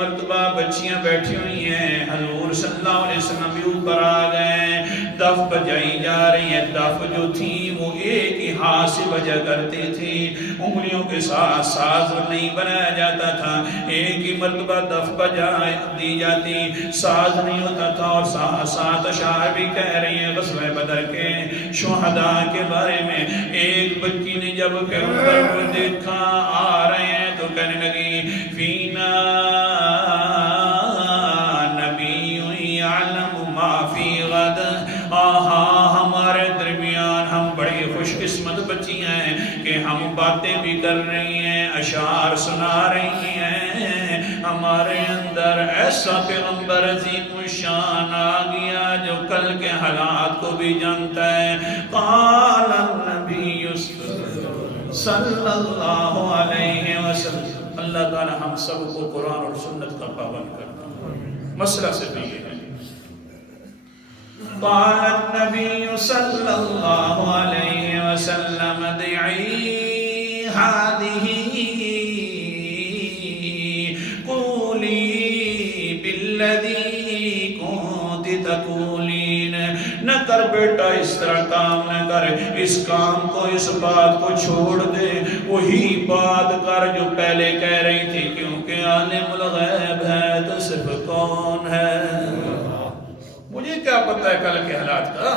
مرتبہ بچیاں بیٹھی ہوئی ہیں، حضور صلی اللہ علیہ وسلم بھی اوپر آ گئے، دف بجائی جا رہی ہیں۔ دف جو تھی وہ ایک ہی ہاتھ سے بجا کرتی تھی، انگلیوں کے ساتھ ساز نہیں بنایا جاتا تھا، ایک ہی مرتبہ دف بجا دی جاتی، ساز نہیں ہوتا تھا۔ اور ساتھ اشعار بھی کہہ رہی ہیں غزوہ بدر کے شہداء کے بارے میں۔ ایک بچی نے جب پیغمبر کو دیکھا آ رہے ہیں تو کہنے لگی فینا نبی یعلم ما فی غد، آہا ہمارے درمیان ہم بڑی خوش قسمت بچی ہیں کہ ہم باتیں بھی کر رہی ہیں، اشعار سنا رہی ہیں، ہمارے اندر ایسا پیغمبر عظیم الشان آ گیا جو کل کے حالات کو بھی جانتا ہے۔ قال النبی صلی اللہ علیہ وسلم، اللہ تعالی ہم سب کو قرآن اور سنت کا پابند کرتا ہے۔ مسئلہ سے بھی یہ ہے، قال النبی صلی اللہ علیہ وسلم دعی هذه بالذی کنت تقولین، نہ کر بیٹا اس طرح کام نہ کر، اس کام کو اس بات کو چھوڑ دے، وہی بات کر جو پہلے کہہ رہی تھی، کیونکہ عالم الغیب ہے تو صرف کون ہے؟ مجھے کیا پتہ ہے کل کے حالات کا؟